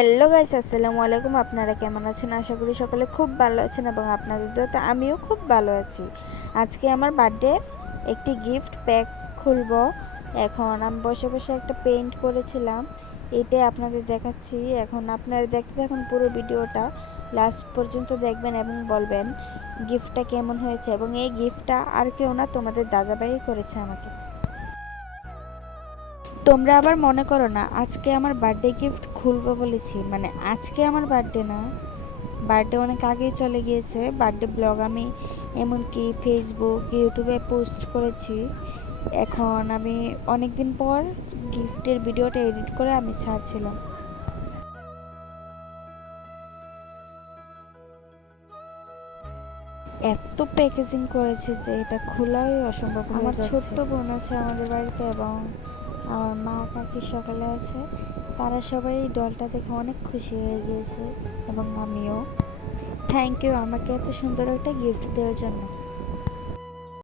Hello guys, আসসালামু আলাইকুম। আপনারা কেমন আছেন? আশা করি সকলে খুব ভালো আছেন এবং আপনাদের দোয়াতে আমিও খুব ভালো আছি। আজকে আমার বার্থডে, একটি গিফট প্যাক খুলব। এখন আমি বসে বসে একটা পেইন্ট করেছিলাম, এটাই আপনাদের দেখাচ্ছি। এখন আপনারা দেখতে থাকুন পুরো ভিডিওটা, লাস্ট পর্যন্ত দেখবেন এবং বলবেন গিফটটা কেমন হয়েছে। এবং এই গিফটটা আর কেউ না, তোমাদের দাদাভাই করেছে আমাকে। তোমরা আবার মনে করো না আজকে আমার বার্থডে গিফট খুলবো বলেছি, মানে আজকে আমার বার্থডে না, বার্থডে অনেক আগেই চলে গিয়েছে। বার্থডে ব্লগ আমি এমনকি ফেসবুক ইউটিউবে পোস্ট করেছি। এখন আমি অনেক দিন পর গিফটের ভিডিওটা এডিট করে আমি ছাড়ছিলাম। এত প্যাকেজিং করেছে যে এটা খোলাই অসম্ভব হয়ে যাচ্ছে। আমার ছোট্ট বোন আছে আমাদের বাড়িতে এবং আমার মা কাকি সকালে আছে। তারা সবাই ডলটা দেখে অনেক খুশি হয়ে গিয়েছে এবং আমিও। থ্যাংক ইউ আমাকে এত সুন্দর একটা গিফট দেওয়ার জন্য।